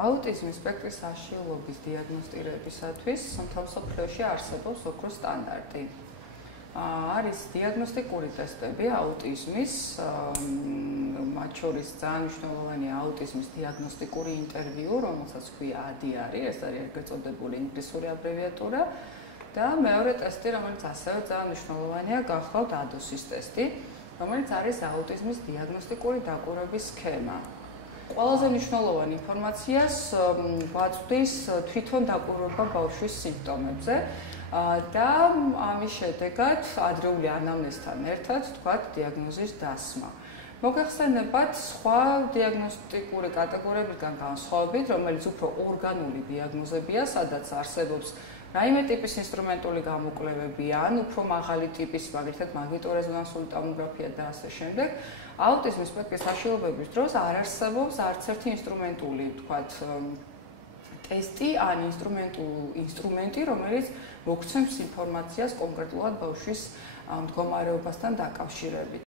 აუტიზმის სპექტრის საშიოლობის დიაგნოსტირებისათვის მსოფლიოში არსებობს ოქროს სტანდარტი. არის დიაგნოსტიკური ტესტები აუტიზმის, მათ შორის ძალიან მნიშვნელოვანია აუტიზმის დიაგნოსტიკური ინტერვიუ, რომელსაც ქვია ADR, ეს არის ეგრეთ წოდებული ინგლისური აბრევიატურა და მეორე ტესტი, რომელიც ასევე ძალიან მნიშვნელოვანია, გახლავთ ADOS-ის ტესტი, რომელიც არის აუტიზმის დიაგნოსტიკური დაკვირვების სქემა. ყველაზე მნიშვნელოვანი ინფორმაციას გვაწვდის თვითონ დაკვირვება ბავშვის სიმპტომებზე და ამის შედეგად ადრეული ანამნეზთან ერთად თქვათ დიაგნოზის დასმა. მოგეხსენებათ სხვა დიაგნოსტიკური კატეგორიებიდან განსხვავებით, რომელიც უფრო ორგანული დიაგნოზებია, სადაც არსებობს რაიმე ტიპის ინსტრუმენტული გამოკვლევები ან უფრო მაღალი ტიპის, მაგალითად მაგნიტორეზონანსული ტომოგრაფია და ასე შემდეგ. აუტიზმის სპექტრის საშიოლობების დროს არ არსებობს არც ერთი ინსტრუმენტული, თქვათ, ტესტი ან ინსტრუმენტი, რომელიც მოგცემს ინფორმაციას კონკრეტულად ბავშვის მდგომარეობასთან დაკავშირებით.